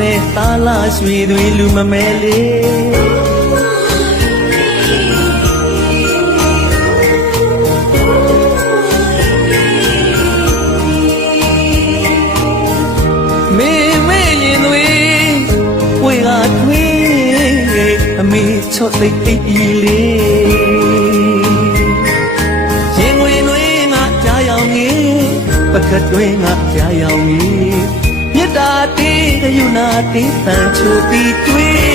နဲ့သာလာရွှေတွေလူမမဲလေးမေမေရင်သွေးဝေကထွေးအမေချော့သိပ်သိပ်ဤလေး ပကတ်တွေငါကြားရောင်ကြီးမြတ်တာတေးကယူနာတေးတန်ချိုပြီးတွေး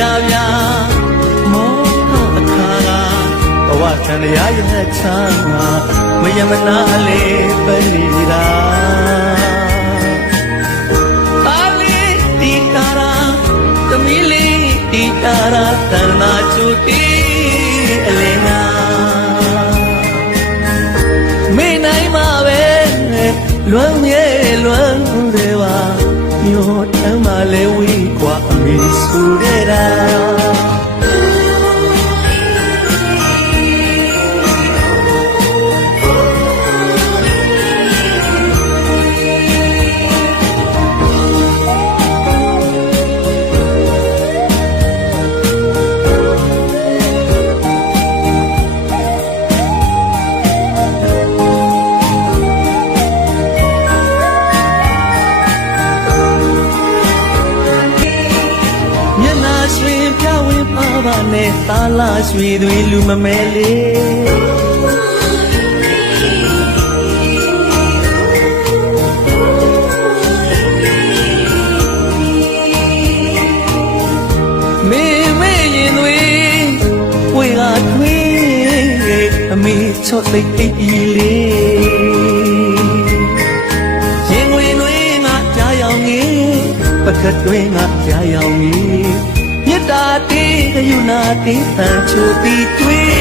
အဖျားပြာမောဟအခါကဘဝတန်ရာရဲ့ချမ်းမှာမယမနာလေးပနေတာတာလီတီတာရာသမီးလေးတီတာရာတဏ္ဍာချူတီအလင်းနာမေနိုင်မှာပဲလွမ်းမြဲလွမ်းသေးပါမြို့တမ်းမှာလဲဝီ ကွာအ ပါပါနဲ့သာလာရွှေတွေလူမမဲလေးမေမေရင်သွေးဝေကထွေးအမေချော့သိပ်သိပ်ဤလေးရင်ဝင်တွေငါကြားရောင်ကြီးပကတ်တွေငါကြားရောင်ကြီးမြတ်တာတေးကယူ နာတေးတန်ချိုပြီး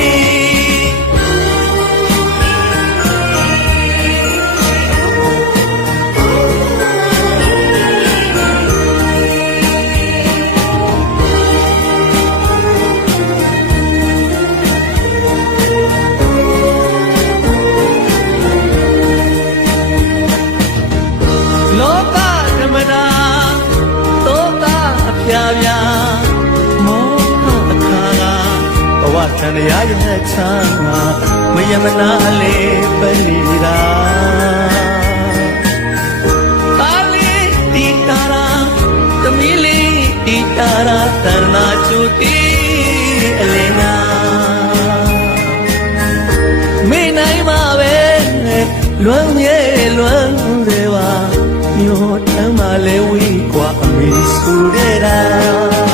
တန်ရာရဲ့ချမ်းမှာမယမနာလေးပနေတာပါလီတီတာရာသမီးလေးတီတာရာတဏ္ဍာချူတီအလင်းနာမေနိုင်မှာပဲလွမ်းမြဲလွမ်းသေးပါမြို့တမ်းမှာလဲဝီကွာအမေဆိုတဲ့